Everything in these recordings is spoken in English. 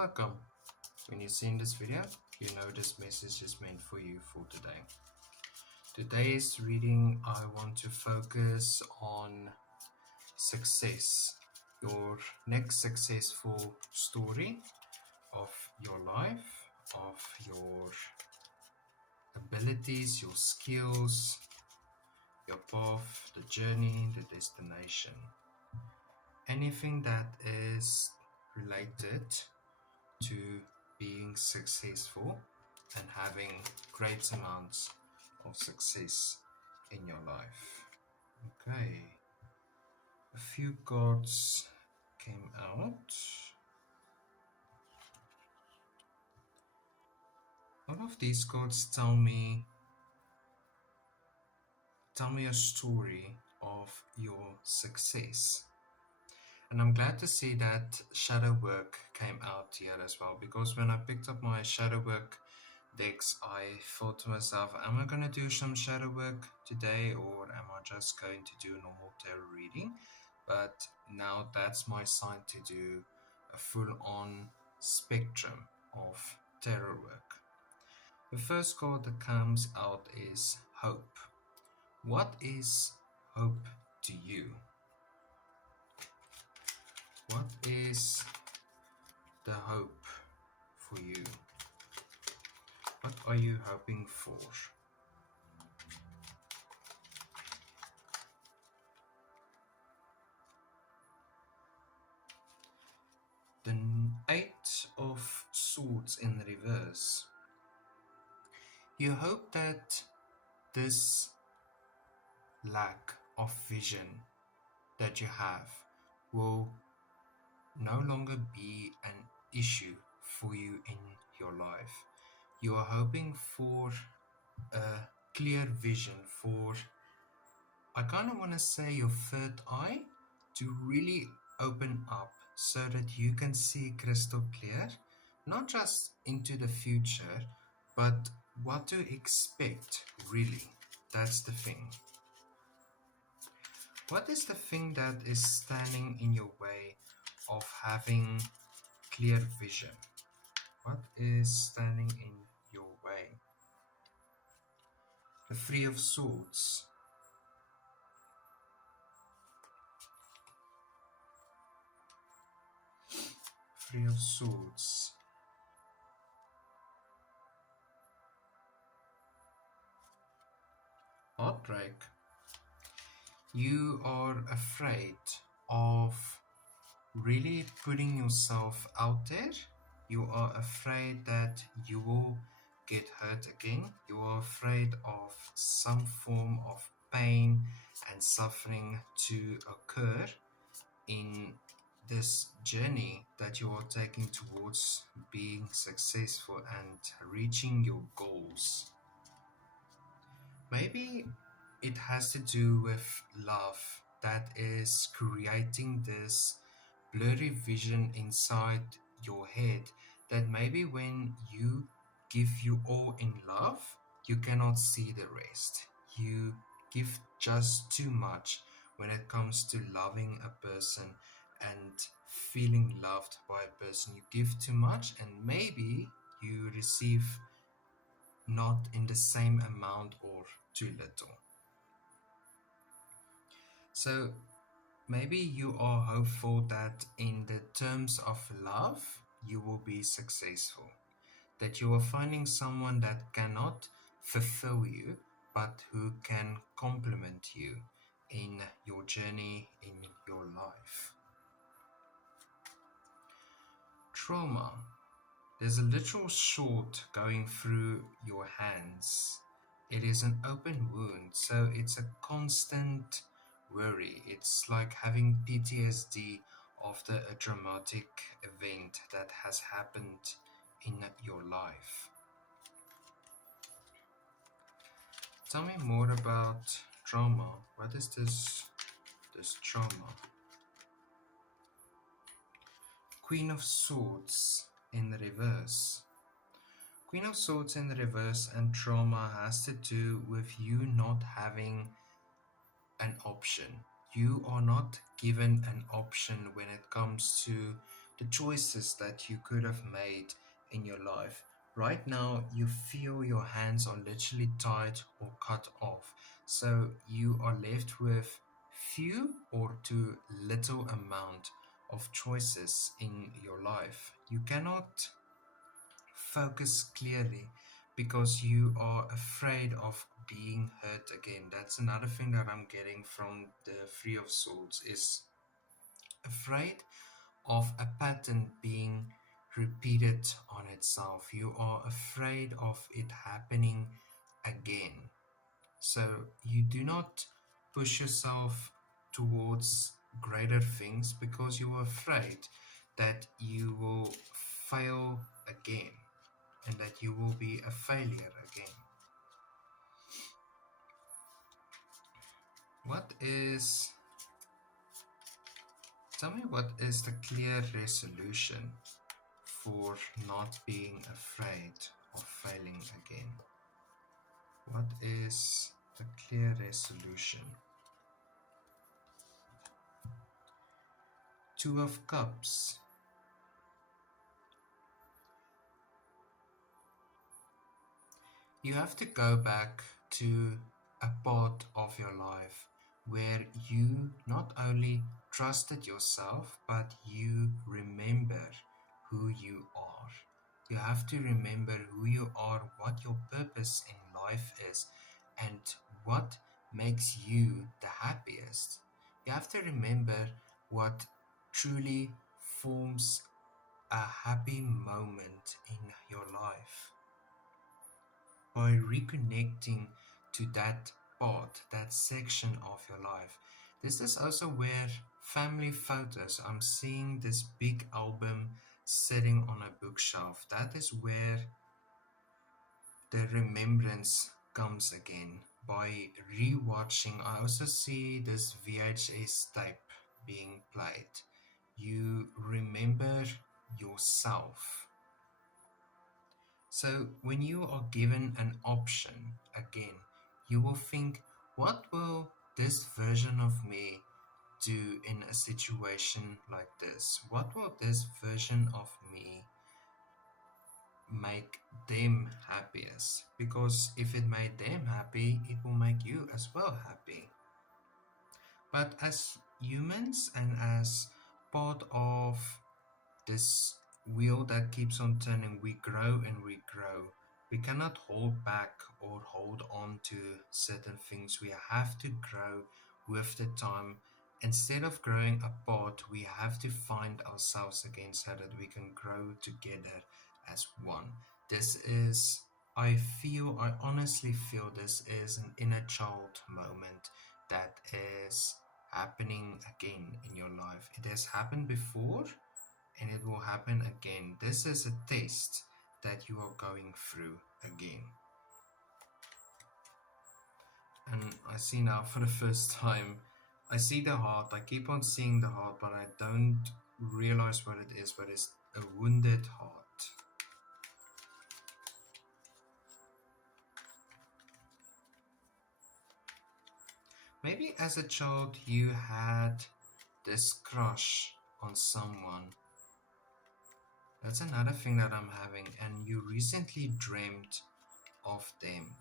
Welcome. When you see this video, you know this message is meant for you for today. Today's reading, I want to focus on success. Your next successful story of your life, of your abilities, your skills, your path, the journey, the destination. Anything that is related to being successful and having great amounts of success in your life. Okay, a few cards came out. All of these cards tell me a story of your success. And I'm glad to see that shadow work came out here as well, because when I picked up my shadow work decks, I thought to myself, am I going to do some shadow work today, or am I just going to do a normal tarot reading? But now that's my sign to do a full-on spectrum of tarot work. The first card that comes out is hope. What is hope to you? What is the hope for you? What are you hoping for? The Eight of Swords in reverse. You hope that this lack of vision that you have will no longer be an issue for you in your life. You are hoping for a clear vision, for, I kind of want to say, your third eye to really open up so that you can see crystal clear, not just into the future, but what to expect really. That's the thing. What is the thing that is standing in your way of having clear vision? What is standing in your way? The Three of Swords. Three of Swords. Heartbreak. You are afraid of really putting yourself out there. You are afraid that you will get hurt again. You are afraid of some form of pain and suffering to occur in this journey that you are taking towards being successful and reaching your goals. Maybe it has to do with love that is creating this blurry vision inside your head, that maybe when you give you all in love, you cannot see the rest. You give just too much when it comes to loving a person and feeling loved by a person. You give too much and maybe you receive not in the same amount or too little. So maybe you are hopeful that in the terms of love, you will be successful. That you are finding someone that cannot fulfill you, but who can complement you in your journey, in your life. Trauma. There's a literal sword going through your hands. It is an open wound, so it's a constant worry. It's like having PTSD after a dramatic event that has happened in your life. Tell me more about trauma. What is this trauma? Queen of Swords in reverse. Queen of Swords in reverse and trauma has to do with you not having an option. You are not given an option when it comes to the choices that you could have made in your life. Right now, you feel your hands are literally tied or cut off. So you are left with few or too little amount of choices in your life. You cannot focus clearly because you are afraid of being hurt again. That's another thing that I'm getting from the Three of Swords, is afraid of a pattern being repeated on itself. You are afraid of it happening again. So you do not push yourself towards greater things because you are afraid that you will fail again and that you will be a failure again. Tell me, what is the clear resolution for not being afraid of failing again? What is the clear resolution? Two of Cups. You have to go back to a part of your life where you not only trusted yourself, but you remember who you are. You have to remember who you are, what your purpose in life is, and what makes you the happiest. You have to remember what truly forms a happy moment in your life. By reconnecting to that part, that section of your life. This is also where family photos, I'm seeing this big album sitting on a bookshelf. That is where the remembrance comes again. By rewatching, I also see this VHS tape being played. You remember yourself. So when you are given an option again, you will think, what will this version of me do in a situation like this? What will this version of me make them happiest? Because if it made them happy, it will make you as well happy. But as humans and as part of this wheel that keeps on turning, we grow and we grow. We cannot hold back or hold on to certain things. We have to grow with the time. Instead of growing apart, we have to find ourselves again so that we can grow together as one. I honestly feel this is an inner child moment that is happening again in your life. It has happened before and it will happen again. This is a test that you are going through again. And I see now for the first time, I see the heart. I keep on seeing the heart, but I don't realize what it is, but it's a wounded heart. Maybe as a child you had this crush on someone. That's another thing that I'm having, and you recently dreamt of them.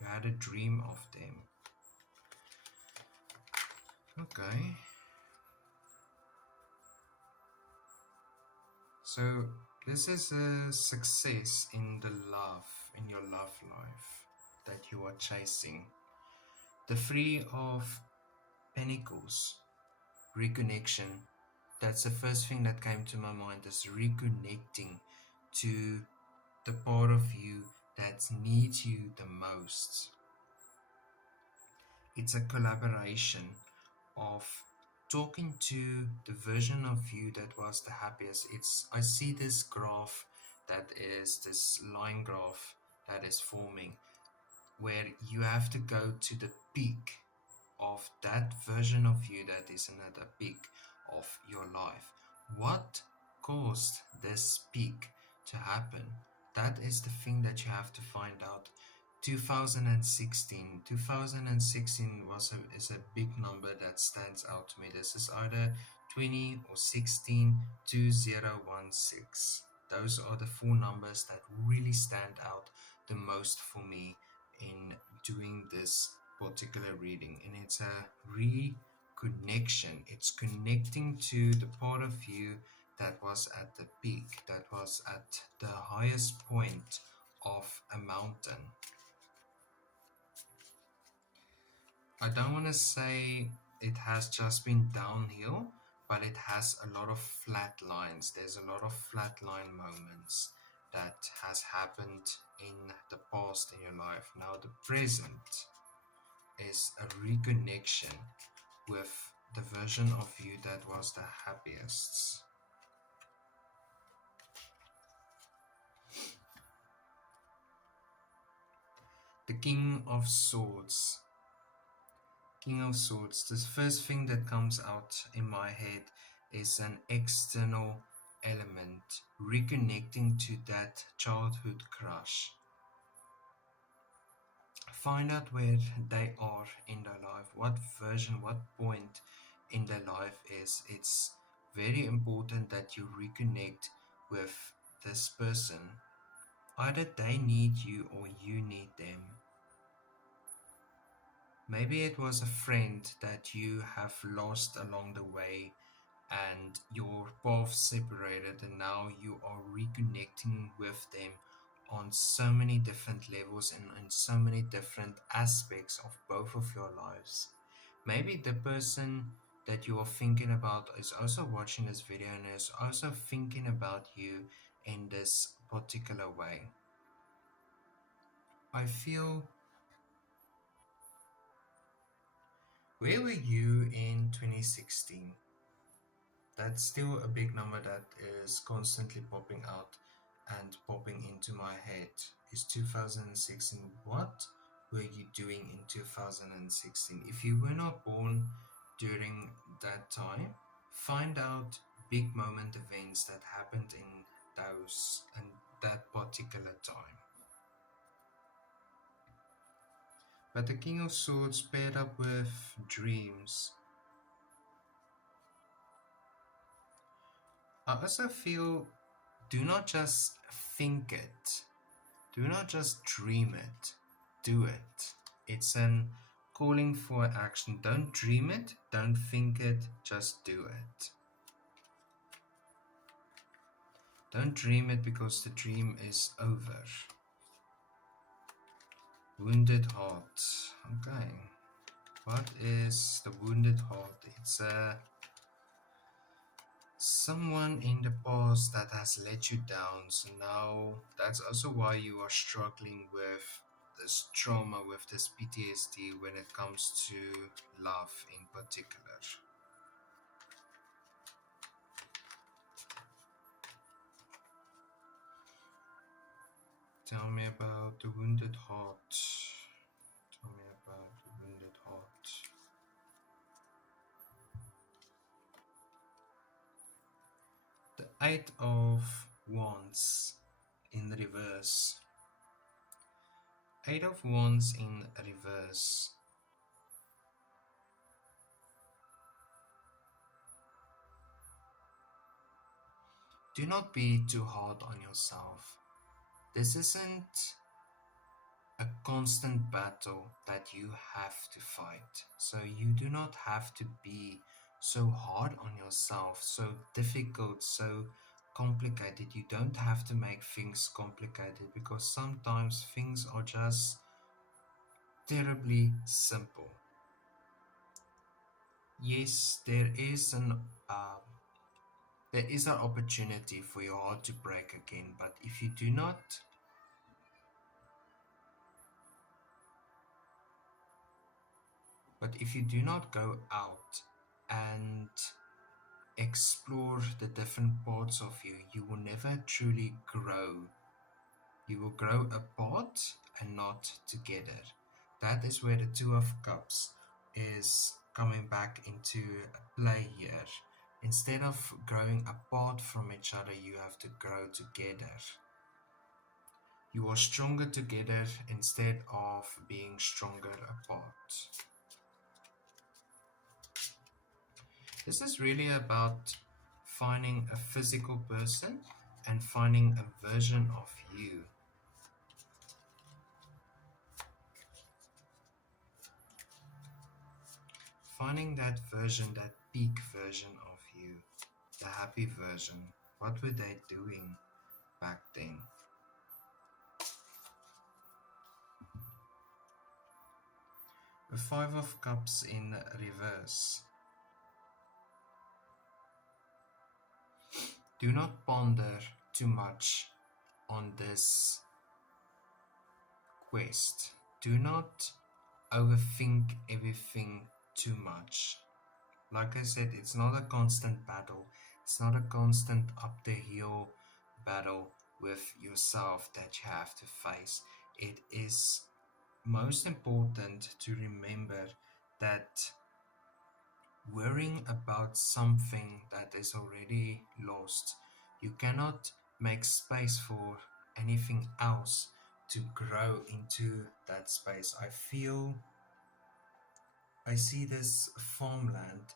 You had a dream of them. Okay. So this is a success in your love life that you are chasing. The Three of Pentacles, reconnection. That's the first thing that came to my mind, is reconnecting to the part of you that needs you the most. It's a collaboration of talking to the version of you that was the happiest. I see this graph, that is this line graph that is forming, where you have to go to the peak of that version of you that is at the peak of your life. What caused this peak to happen? That is the thing that you have to find out. 2016 is a big number that stands out to me. This is either 20 or 16 2016. Those are the four numbers that really stand out the most for me in doing this particular reading. And it's a reconnection. It's connecting to the part of you that was at the peak, that was at the highest point of a mountain. I don't want to say it has just been downhill, but it has a lot of flat lines. There's a lot of flatline moments that has happened in the past in your life. Now the present is a reconnection with the version of you that was the happiest. The King of Swords. King of Swords, the first thing that comes out in my head is an external element, reconnecting to that childhood crush. Find out where they are in their life, what version, what point in their life is. It's very important that you reconnect with this person. Either they need you or you need them. Maybe it was a friend that you have lost along the way and your paths separated, and now you are reconnecting with them on so many different levels and in so many different aspects of both of your lives. Maybe the person that you are thinking about is also watching this video and is also thinking about you in this particular way. I feel, where were you in 2016? That's still a big number that is constantly popping out and popping into my head. Is 2016. What were you doing in 2016? If you were not born during that time, find out big moment events that happened in those and that particular time. But the King of Swords paired up with dreams. I also feel, do not just think it, do not just dream it, do it. It's an calling for action. Don't dream it, don't think it, just do it. Don't dream it because the dream is over. Wounded heart. Okay. What is the wounded heart? It's someone in the past that has let you down, so now that's also why you are struggling with this trauma, with this PTSD when it comes to love in particular. Tell me about the wounded heart. Tell me about the wounded heart. The Eight of Wands in reverse. Eight of Wands in reverse. Do not be too hard on yourself. This isn't a constant battle that you have to fight. So you do not have to be so hard on yourself, so difficult, so complicated. You don't have to make things complicated because sometimes things are just terribly simple. Yes, there is an opportunity for your heart to break again, but if you do not go out and explore the different parts of you, you will never truly grow. You will grow apart and not together. That is where the Two of Cups is coming back into play here. Instead of growing apart from each other, you have to grow together. You are stronger together instead of being stronger apart. This is really about finding a physical person and finding a version of you. Finding that version, that peak version of you, the happy version. What were they doing back then? The Five of Cups in reverse. Do not ponder too much on this quest. Do not overthink everything too much. Like I said, it's not a constant battle. It's not a constant up the hill battle with yourself that you have to face. It is most important to remember that worrying about something that is already lost, you cannot make space for anything else to grow into that space. I see this farmland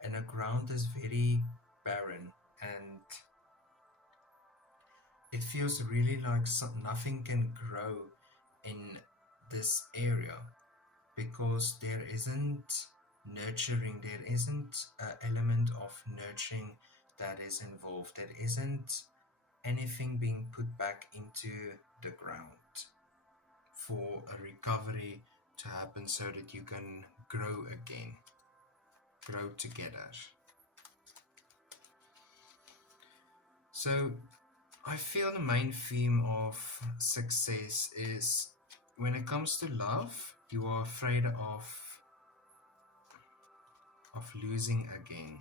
and the ground is very barren, and it feels really like nothing can grow in this area because there isn't nurturing, there isn't an element of nurturing that is involved, there isn't anything being put back into the ground for a recovery to happen so that you can grow again, grow together. So I feel the main theme of success is when it comes to love, you are afraid of losing again,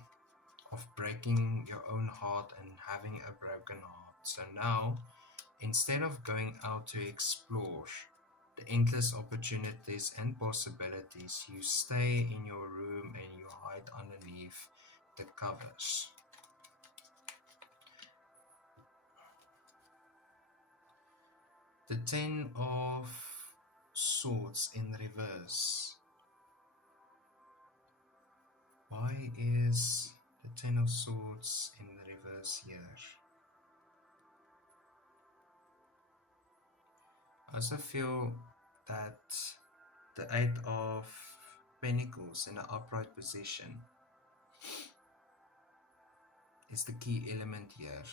of breaking your own heart and having a broken heart. So now, instead of going out to explore the endless opportunities and possibilities, you stay in your room and you hide underneath the covers. The Ten of Swords in reverse. Why is the Ten of Swords in reverse here? I also feel that the Eight of Pentacles in the upright position is the key element here.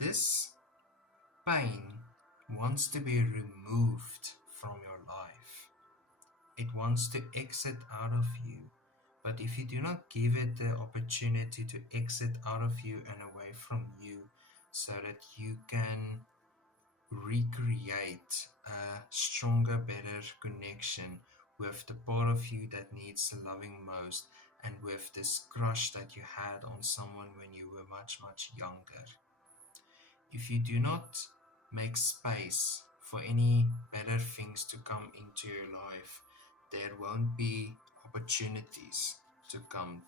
This pain wants to be removed from your life. It wants to exit out of you. But if you do not give it the opportunity to exit out of you and away from you so that you can recreate a stronger, better connection with the part of you that needs the loving most and with this crush that you had on someone when you were much, much younger. If you do not make space for any better things to come into your life, there won't be opportunities to come.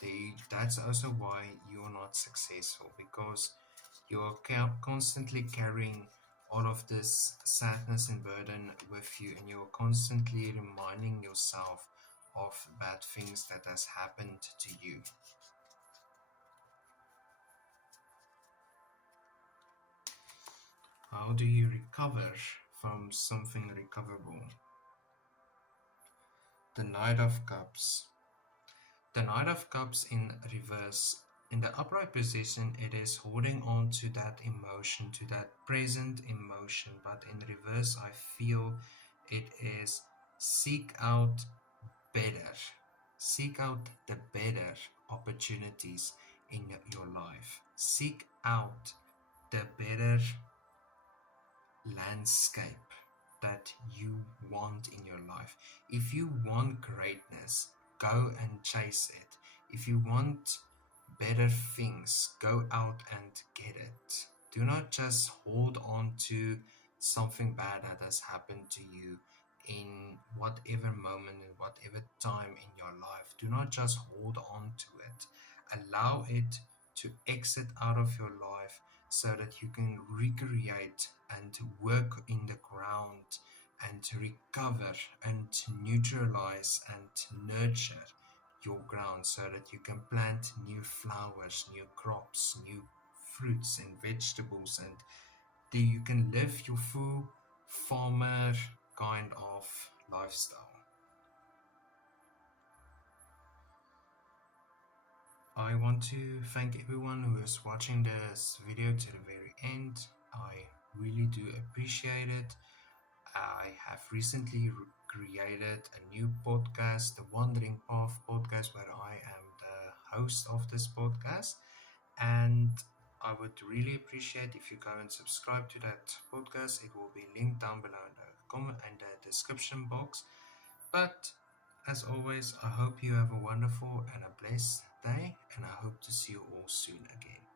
That's also why you're not successful, because you're constantly carrying all of this sadness and burden with you, and you're constantly reminding yourself of bad things that has happened to you. How do you recover from something recoverable? The Knight of Cups. The Knight of Cups in reverse. In the upright position, it is holding on to that emotion, to that present emotion. But in reverse, I feel it is seek out better. Seek out the better opportunities in your life. Seek out the better landscape that you want in your life. If you want greatness, go and chase it. If you want better things, go out and get it. Do not just hold on to something bad that has happened to you in whatever moment, in whatever time in your life. Do not just hold on to it. Allow it to exit out of your life so that you can recreate and work in the ground and recover and neutralize and nurture your ground so that you can plant new flowers, new crops, new fruits and vegetables, and then you can live your full farmer kind of lifestyle. I want to thank everyone who is watching this video to the very end. I really do appreciate it. I have recently created a new podcast, the Wandering Path podcast, where I am the host of this podcast. And I would really appreciate if you go and subscribe to that podcast. It will be linked down below in the comment and the description box. But as always, I hope you have a wonderful and a blessed day, and I hope to see you all soon again.